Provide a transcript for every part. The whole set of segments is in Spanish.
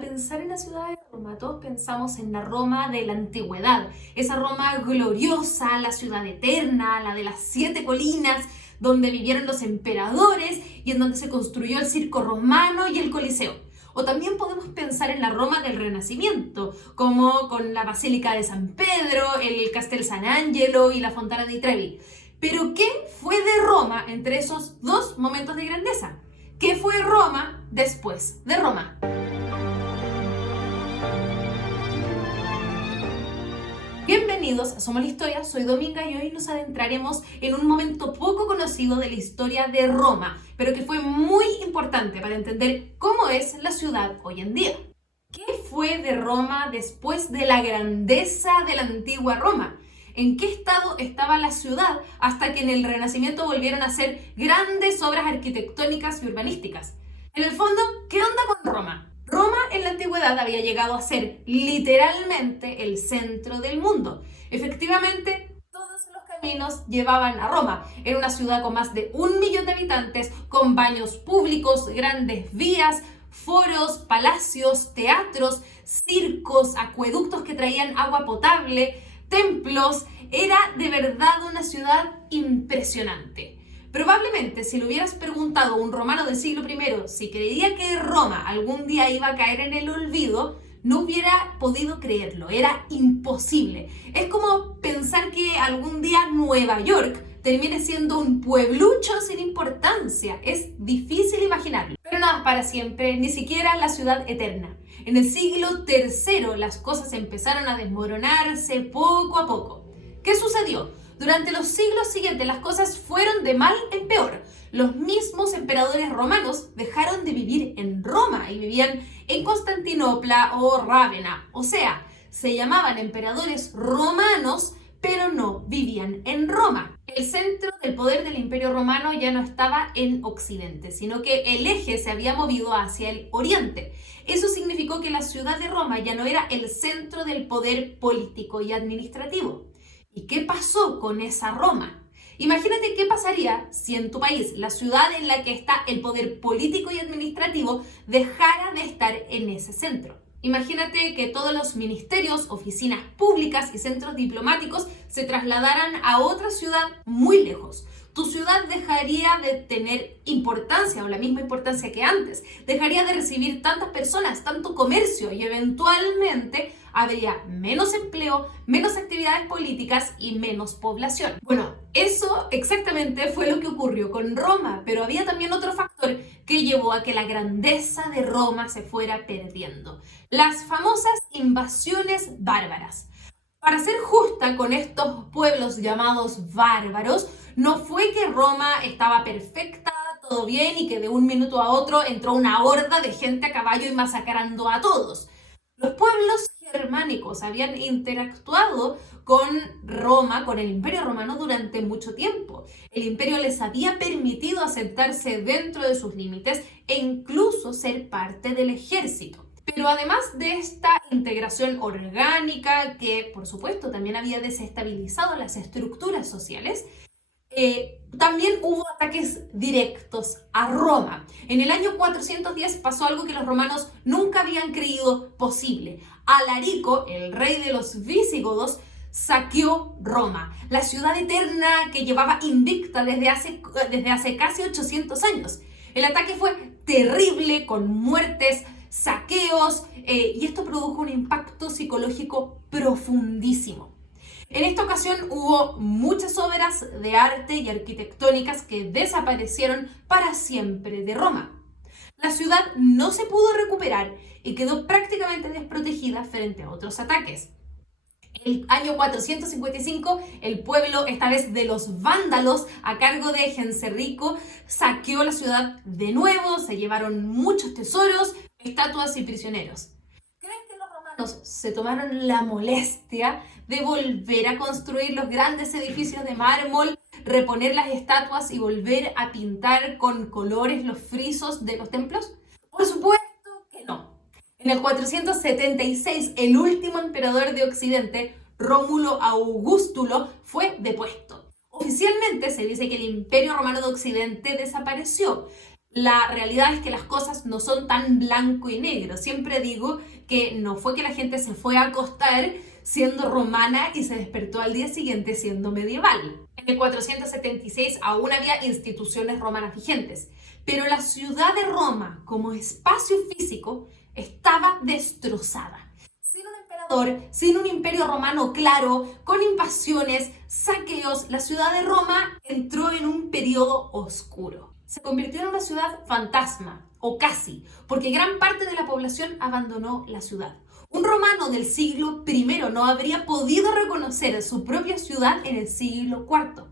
Pensar en la ciudad de Roma, todos pensamos en la Roma de la antigüedad, esa Roma gloriosa, la ciudad eterna, la de las 7 colinas, donde vivieron los emperadores y en donde se construyó el circo romano y el Coliseo. O también podemos pensar en la Roma del Renacimiento, como con la Basílica de San Pedro, el Castel San Angelo y la Fontana di Trevi. Pero ¿qué fue de Roma entre esos dos momentos de grandeza? ¿Qué fue Roma después de Roma? Bienvenidos a Somos la Historia, soy Dominga y hoy nos adentraremos en un momento poco conocido de la historia de Roma, pero que fue muy importante para entender cómo es la ciudad hoy en día. ¿Qué fue de Roma después de la grandeza de la antigua Roma? ¿En qué estado estaba la ciudad hasta que en el Renacimiento volvieron a ser grandes obras arquitectónicas y urbanísticas? En el fondo, ¿qué onda con Roma? Roma en la antigüedad había llegado a ser literalmente el centro del mundo. Efectivamente, todos los caminos llevaban a Roma. Era una ciudad con más de 1 millón de habitantes, con baños públicos, grandes vías, foros, palacios, teatros, circos, acueductos que traían agua potable, templos. Era de verdad una ciudad impresionante. Probablemente si le hubieras preguntado a un romano del siglo I si creía que Roma algún día iba a caer en el olvido, no hubiera podido creerlo, era imposible. Es como pensar que algún día Nueva York termine siendo un pueblucho sin importancia. Es difícil imaginarlo. Pero nada es para siempre, ni siquiera la ciudad eterna. En el siglo III las cosas empezaron a desmoronarse poco a poco. ¿Qué sucedió? Durante los siglos siguientes las cosas fueron de mal en peor. Los mismos emperadores romanos dejaron de vivir en Roma y vivían en Constantinopla o Rávena. O sea, se llamaban emperadores romanos, pero no vivían en Roma. El centro del poder del Imperio Romano ya no estaba en Occidente, sino que el eje se había movido hacia el Oriente. Eso significó que la ciudad de Roma ya no era el centro del poder político y administrativo. ¿Y qué pasó con esa Roma? Imagínate qué pasaría si en tu país, la ciudad en la que está el poder político y administrativo, dejara de estar en ese centro. Imagínate que todos los ministerios, oficinas públicas y centros diplomáticos se trasladaran a otra ciudad muy lejos. Tu ciudad dejaría de tener importancia o la misma importancia que antes. Dejaría de recibir tantas personas, tanto comercio y eventualmente habría menos empleo, menos actividades políticas y menos población. Bueno, eso exactamente fue lo que ocurrió con Roma, pero había también otro factor que llevó a que la grandeza de Roma se fuera perdiendo. Las famosas invasiones bárbaras. Para ser justa con estos pueblos llamados bárbaros, no fue que Roma estaba perfecta, todo bien y que de un minuto a otro entró una horda de gente a caballo y masacrando a todos. Los pueblos germánicos habían interactuado con Roma, con el Imperio Romano durante mucho tiempo. El imperio les había permitido asentarse dentro de sus límites e incluso ser parte del ejército. Pero además de esta integración orgánica, que por supuesto también había desestabilizado las estructuras sociales, también hubo ataques directos a Roma. En el año 410 pasó algo que los romanos nunca habían creído posible. Alarico, el rey de los visigodos, saqueó Roma, la ciudad eterna que llevaba invicta desde hace casi 800 años. El ataque fue terrible, con muertes, saqueos, y esto produjo un impacto psicológico profundísimo. En esta ocasión hubo muchas obras de arte y arquitectónicas que desaparecieron para siempre de Roma. La ciudad no se pudo recuperar y quedó prácticamente desprotegida frente a otros ataques. El año 455, el pueblo, esta vez de los vándalos, a cargo de Genserico, saqueó la ciudad de nuevo, se llevaron muchos tesoros, estatuas y prisioneros. ¿Creen que los romanos se tomaron la molestia de volver a construir los grandes edificios de mármol, reponer las estatuas y volver a pintar con colores los frisos de los templos? Por supuesto que no. En el 476, el último emperador de Occidente, Rómulo Augustulo, fue depuesto. Oficialmente se dice que el Imperio Romano de Occidente desapareció, La realidad es que las cosas no son tan blanco y negro. Siempre digo que no fue que la gente se fue a acostar siendo romana y se despertó al día siguiente siendo medieval. En el 476 aún había instituciones romanas vigentes, pero la ciudad de Roma como espacio físico estaba destrozada. Sin un emperador, sin un imperio romano claro, con invasiones, saqueos, la ciudad de Roma entró en un periodo oscuro. Se convirtió en una ciudad fantasma, o casi, porque gran parte de la población abandonó la ciudad. Un romano del siglo I no habría podido reconocer su propia ciudad en el siglo IV.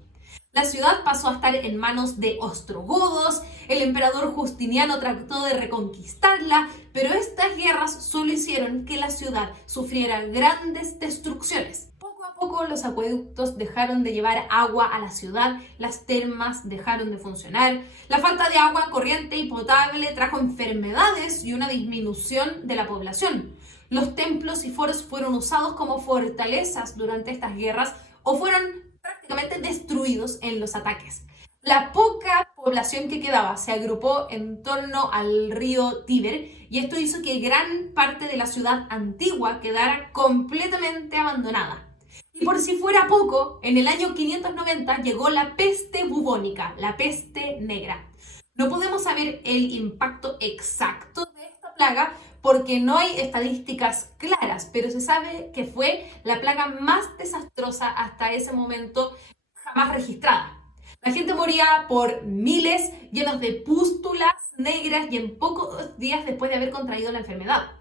La ciudad pasó a estar en manos de ostrogodos, el emperador Justiniano trató de reconquistarla, pero estas guerras solo hicieron que la ciudad sufriera grandes destrucciones. Poco a poco los acueductos dejaron de llevar agua a la ciudad, las termas dejaron de funcionar, la falta de agua corriente y potable trajo enfermedades y una disminución de la población. Los templos y foros fueron usados como fortalezas durante estas guerras o fueron prácticamente destruidos en los ataques. La poca población que quedaba se agrupó en torno al río Tíber y esto hizo que gran parte de la ciudad antigua quedara completamente abandonada. Y por si fuera poco, en el año 590 llegó la peste bubónica, la peste negra. No podemos saber el impacto exacto de esta plaga porque no hay estadísticas claras, pero se sabe que fue la plaga más desastrosa hasta ese momento jamás registrada. La gente moría por miles, llenos de pústulas negras y en pocos días después de haber contraído la enfermedad.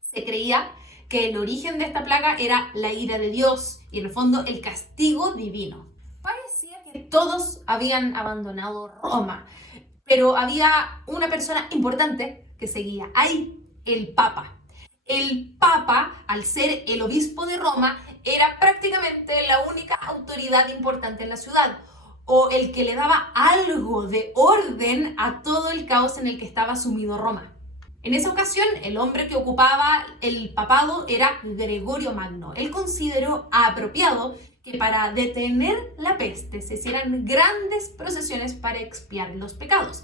Se creía que el origen de esta plaga era la ira de Dios y en el fondo el castigo divino. Parecía que todos habían abandonado Roma, pero había una persona importante que seguía ahí. El Papa. El Papa, al ser el obispo de Roma, era prácticamente la única autoridad importante en la ciudad, o el que le daba algo de orden a todo el caos en el que estaba sumido Roma. En esa ocasión, el hombre que ocupaba el papado era Gregorio Magno. Él consideró apropiado que para detener la peste se hicieran grandes procesiones para expiar los pecados.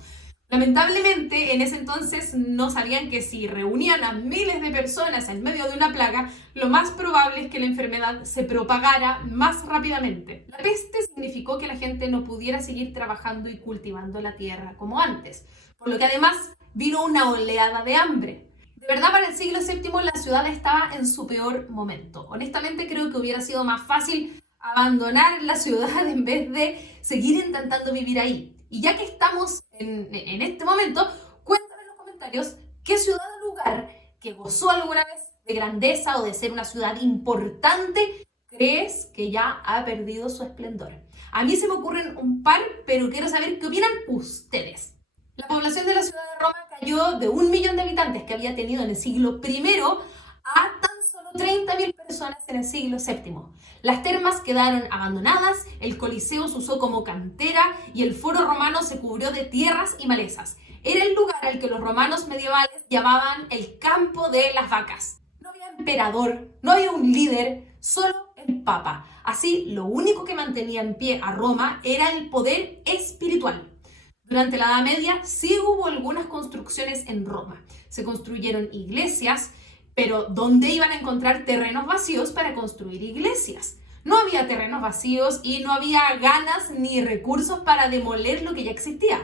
Lamentablemente, en ese entonces no sabían que si reunían a miles de personas en medio de una plaga, lo más probable es que la enfermedad se propagara más rápidamente. La peste significó que la gente no pudiera seguir trabajando y cultivando la tierra como antes, por lo que además vino una oleada de hambre. De verdad, para el siglo VII la ciudad estaba en su peor momento. Honestamente, creo que hubiera sido más fácil abandonar la ciudad en vez de seguir intentando vivir ahí. Y ya que estamos en este momento, cuéntame en los comentarios qué ciudad o lugar que gozó alguna vez de grandeza o de ser una ciudad importante crees que ya ha perdido su esplendor. A mí se me ocurren un par, pero quiero saber qué opinan ustedes. La población de la ciudad de Roma cayó de 1 millón de habitantes que había tenido en el siglo I a tan solo 30.000 personas en el siglo VII. Las termas quedaron abandonadas, el Coliseo se usó como cantera y el foro romano se cubrió de tierras y malezas. Era el lugar al que los romanos medievales llamaban el campo de las vacas. No había emperador, no había un líder, solo el Papa. Así, lo único que mantenía en pie a Roma era el poder espiritual. Durante la Edad Media sí hubo algunas construcciones en Roma. Se construyeron iglesias, pero ¿dónde iban a encontrar terrenos vacíos para construir iglesias? No había terrenos vacíos y no había ganas ni recursos para demoler lo que ya existía.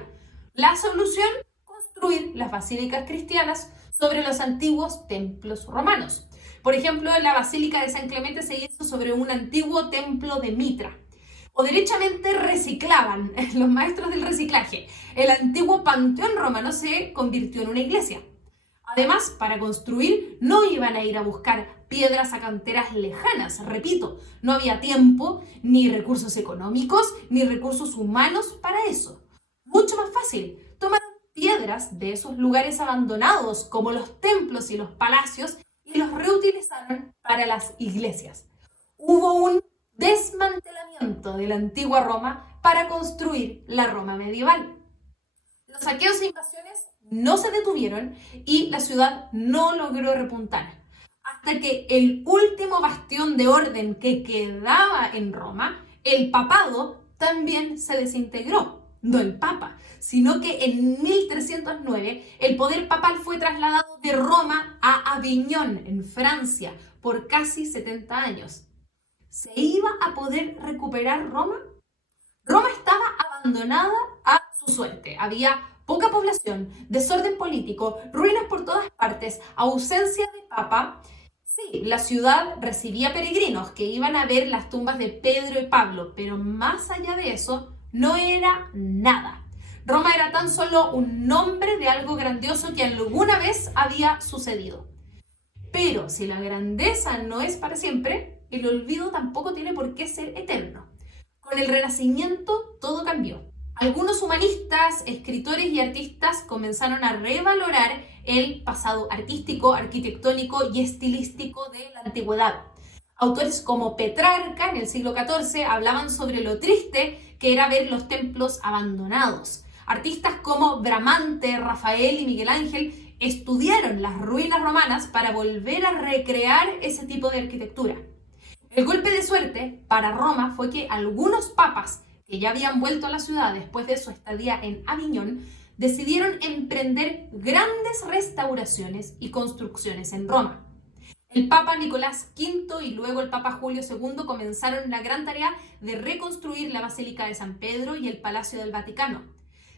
La solución, construir las basílicas cristianas sobre los antiguos templos romanos. Por ejemplo, la Basílica de San Clemente se hizo sobre un antiguo templo de Mitra. O derechamente reciclaban, los maestros del reciclaje. El antiguo panteón romano se convirtió en una iglesia. Además, para construir no iban a ir a buscar piedras a canteras lejanas. Repito, no había tiempo, ni recursos económicos, ni recursos humanos para eso. Mucho más fácil, tomaron piedras de esos lugares abandonados, como los templos y los palacios, y los reutilizaron para las iglesias. Hubo un desmantelamiento de la antigua Roma para construir la Roma medieval. Los saqueos e invasiones no se detuvieron y la ciudad no logró repuntar, hasta que el último bastión de orden que quedaba en Roma, el papado, también se desintegró. no el Papa, sino que en 1309 el poder papal fue trasladado de Roma a Aviñón, en Francia, por casi 70 años. ¿Se iba a poder recuperar Roma? Roma estaba abandonada a su suerte. Había poca población, desorden político, ruinas por todas partes, ausencia de papa. Sí, la ciudad recibía peregrinos que iban a ver las tumbas de Pedro y Pablo, pero más allá de eso, no era nada. Roma era tan solo un nombre de algo grandioso que alguna vez había sucedido. Pero si la grandeza no es para siempre, el olvido tampoco tiene por qué ser eterno. Con el Renacimiento todo cambió. Algunos humanistas, escritores y artistas comenzaron a revalorar el pasado artístico, arquitectónico y estilístico de la antigüedad. Autores como Petrarca en el siglo XIV hablaban sobre lo triste que era ver los templos abandonados. Artistas como Bramante, Rafael y Miguel Ángel estudiaron las ruinas romanas para volver a recrear ese tipo de arquitectura. El golpe de suerte para Roma fue que algunos papas que ya habían vuelto a la ciudad después de su estadía en Aviñón decidieron emprender grandes restauraciones y construcciones en Roma. El Papa Nicolás V y luego el Papa Julio II comenzaron la gran tarea de reconstruir la Basílica de San Pedro y el Palacio del Vaticano.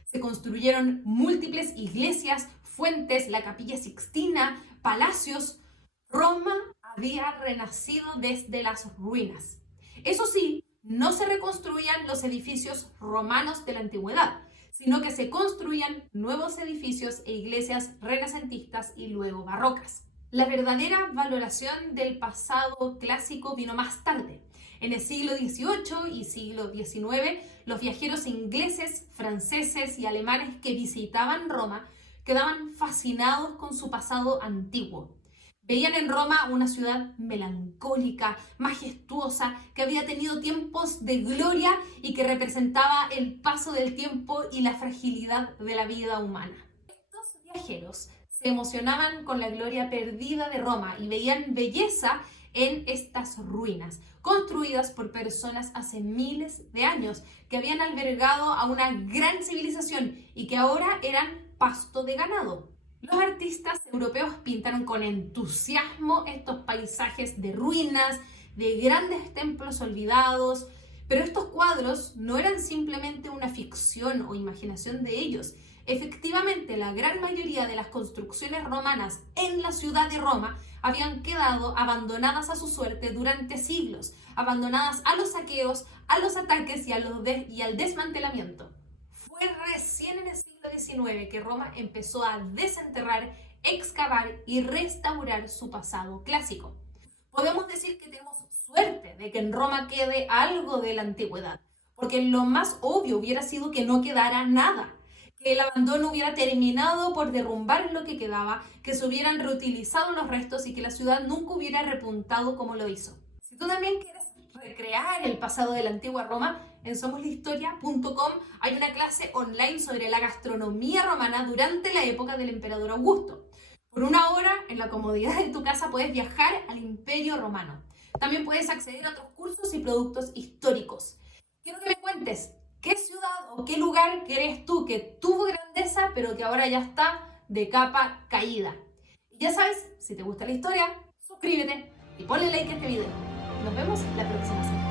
Se construyeron múltiples iglesias, fuentes, la Capilla Sixtina, palacios. Roma había renacido desde las ruinas. Eso sí, no se reconstruían los edificios romanos de la antigüedad, sino que se construían nuevos edificios e iglesias renacentistas y luego barrocas. La verdadera valoración del pasado clásico vino más tarde. En el siglo XVIII y siglo XIX, los viajeros ingleses, franceses y alemanes que visitaban Roma quedaban fascinados con su pasado antiguo. Veían en Roma una ciudad melancólica, majestuosa, que había tenido tiempos de gloria y que representaba el paso del tiempo y la fragilidad de la vida humana. Estos viajeros se emocionaban con la gloria perdida de Roma y veían belleza en estas ruinas, construidas por personas hace miles de años, que habían albergado a una gran civilización y que ahora eran pasto de ganado. Los artistas europeos pintaron con entusiasmo estos paisajes de ruinas, de grandes templos olvidados, pero estos cuadros no eran simplemente una ficción o imaginación de ellos. Efectivamente, la gran mayoría de las construcciones romanas en la ciudad de Roma habían quedado abandonadas a su suerte durante siglos, abandonadas a los saqueos, a los ataques y al desmantelamiento. Fue recién en el siglo XIX que Roma empezó a desenterrar, excavar y restaurar su pasado clásico. Podemos decir que tenemos suerte de que en Roma quede algo de la antigüedad, porque lo más obvio hubiera sido que no quedara nada, que el abandono hubiera terminado por derrumbar lo que quedaba, que se hubieran reutilizado los restos y que la ciudad nunca hubiera repuntado como lo hizo. Si tú también quieres recrear el pasado de la antigua Roma, en somoslahistoria.com hay una clase online sobre la gastronomía romana durante la época del emperador Augusto. Por una hora, en la comodidad de tu casa, puedes viajar al Imperio Romano. También puedes acceder a otros cursos y productos históricos. Quiero que me cuentes qué ciudad o qué lugar crees tú que tuvo grandeza, pero que ahora ya está de capa caída. Y ya sabes, si te gusta la historia, suscríbete y ponle like a este video. Nos vemos la próxima semana.